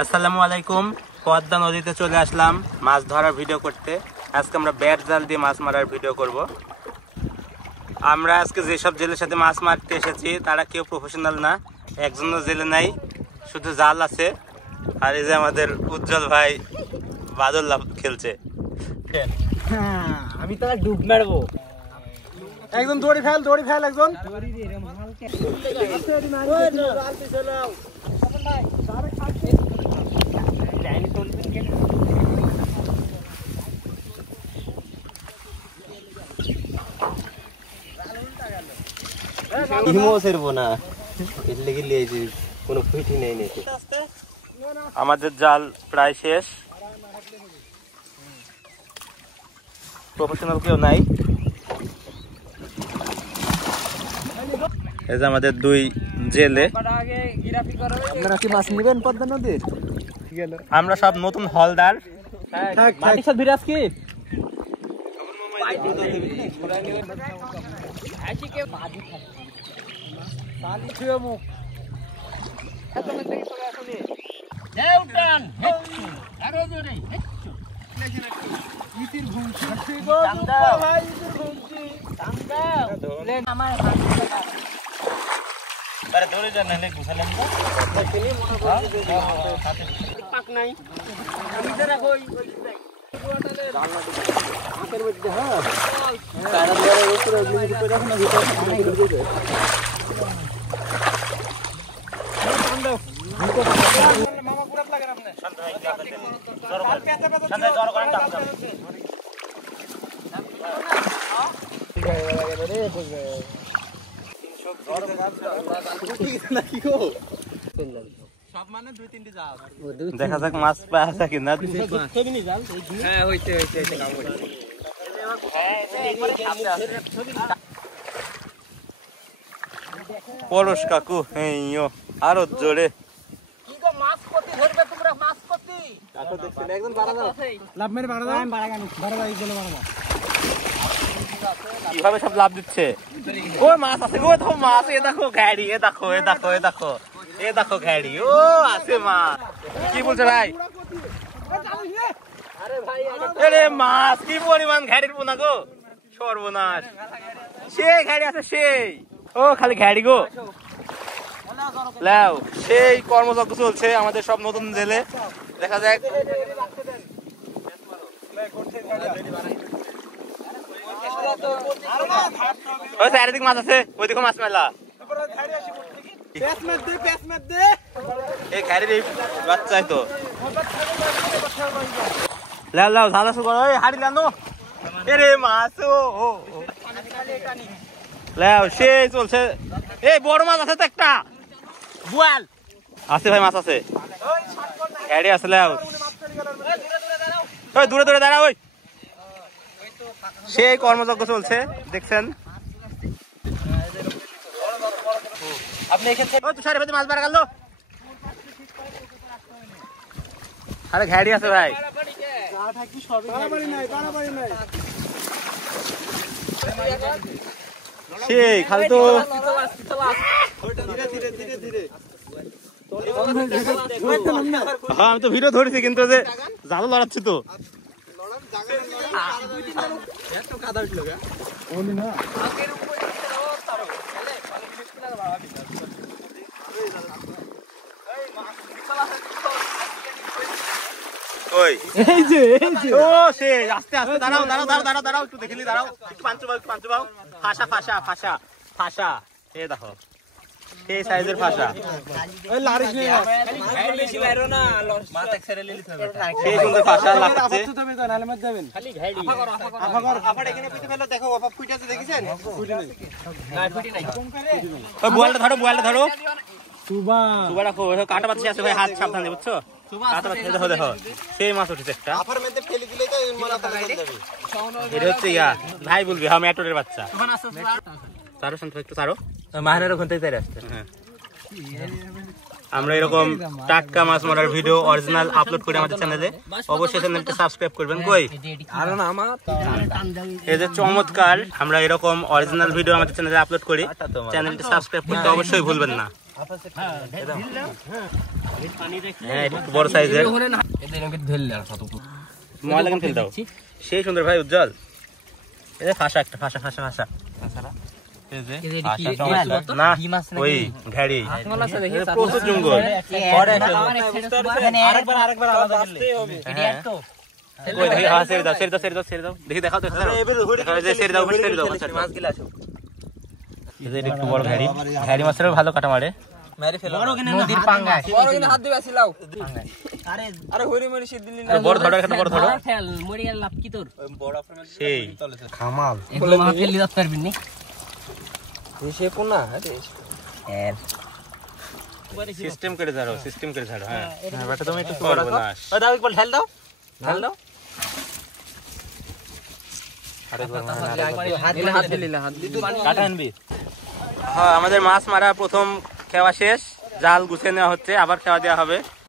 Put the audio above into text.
আসসালামু আলাইকুম। পদ্মা নদীতে চলে আসলাম মাছ ধরার ভিডিও করতে। আজকে আমরা ব্যাট জাল দিয়ে মাছ মারার ভিডিও করব। আমরা আজকে যেসব জেলের সাথে মাছ মারতে এসেছি তারা কেউ প্রফেশনাল না, একজনও জেলে নাই, শুধু জাল আছে। আর এই যে আমাদের উজ্জ্বল ভাই বাদল খেলছে। আমি তো ডুব মারবো। একজন দড়ি ফেল একজন। আমাদের জাল প্রায় শেষ, প্রফেশনাল কেউ নাই। এই যে আমাদের দুই জেলে। আপনারা কি মাছ নেবেন পদ্মা নদীর? আমরা সব নতুন হলদার। মাটির সাথে বিরাজ কি দেখা যাক মাছ পাওয়া আছে কিনা। পরশ কাকু আরো জোরে কিভাবে সব লাভ দিচ্ছে। ও মাছ আছে গো, দেখো মাছ, এ দেখো ঘাড়ি, এ দেখো এ দেখো এ দেখো এ দেখো ঘাড়ি, ও আছে মাছ। কি বলছে ভাই? আরে মাছ কি পরিমাণ ঘাড়ির পোনা গো, সর্বনাশ। সেই ঘাড়ি আছে সেই, ও খালি ঘাড়ি গো। লাও সেই কর্মযজ্ঞ চলছে আমাদের সব নতুন জেলে। দেখা যাক। ওই চারিদিক মাছ আছে, ওইদিকে মাছ মেলা। এই ঘাড়ির এই বাচ্চাই তো। লাও লাও ঝাল আছে, হাড়ি লানো। এরে মাছ, ও লাও সেই চলছে। এই বড় মাছ আছে তো একটা, বুয়াল আছে ভাই, মাছ আছে, ঘাড়ি আছে। লাও ওই দূরে দূরে দাঁড়া, ওই সেই কর্মযজ্ঞ চলছে দেখছেন। আপনি তুষারে ভেতরে মাছ মারা গেল। আরে ঘাড়ি আছে ভাই, সেই খালি তো। হ্যাঁ আমি তো ভিডিও ধরেছি, কিন্তু যে জাল লড়াচ্ছি তো। আস্তে আস্তে দাঁড়াও দাঁড়াও দাঁড়াও দাঁড়াও দাঁড়াও, একটু দেখিলি দাঁড়াও, একটু পাঞ্চু বাও, একটু পাঞ্চু বাও। ফাঁসা ফাঁসা ফাঁসা ফাঁসা, এ দেখো সেই সাইজের ফাঁসা। সেই সুন্দর ফাঁসা লাগছে। বোয়ালটা ধরো, বোয়ালটা ধরো, সুবা রাখো, কাটা পাচ্ছি আছে ভাই, হাত সাবধানে বুঝছো। দেখো দেখো সেই মাছ উঠেছে একটা। এটা হচ্ছে ইয়া ভাই বলবি, হ্যাঁ ম্যাটোরের বাচ্চা। তারও শান্ত একটু তারও মাহানের ওখান থেকে তাই আসছে। হ্যাঁ আমরা এরকম টাটকা মাছ মারার ভিডিও অরিজিনাল আপলোড করি আমাদের চ্যানেলে, অবশ্যই চ্যানেলটা সাবস্ক্রাইব করবেন। কই এই যে চমৎকার, আমরা এরকম অরিজিনাল ভিডিও আমাদের চ্যানেলে আপলোড করি, চ্যানেলটা সাবস্ক্রাইব করতে অবশ্যই ভুলবেন না। হ্যাঁ এটা একটু বড় সাইজের ময়লা কেন ফেল দাও সেই সুন্দর ভাই উজ্জ্বল এটা ফাঁসা একটা ফাঁসা ফাঁসা ফাঁসা না ওই ঘাড়ি প্রচুর জঙ্গল দেখি দেখাও তো একটু বড় ঘাড়ি ঘাড়ি মাছের ভালো কাটা মারে বড় ধরো একটা বড় ধরো সেই খামাল সিস্টেম করে ছাড়ো সিস্টেম করে ছাড়ো হ্যাঁ বেটা তুমি একটু ঢাল দাও ঢাল দাও কাটা আনবি হ্যাঁ আমাদের মাছ মারা প্রথম খাওয়া শেষ জাল গুছিয়ে নেওয়া হচ্ছে আবার খাওয়া দেওয়া হবে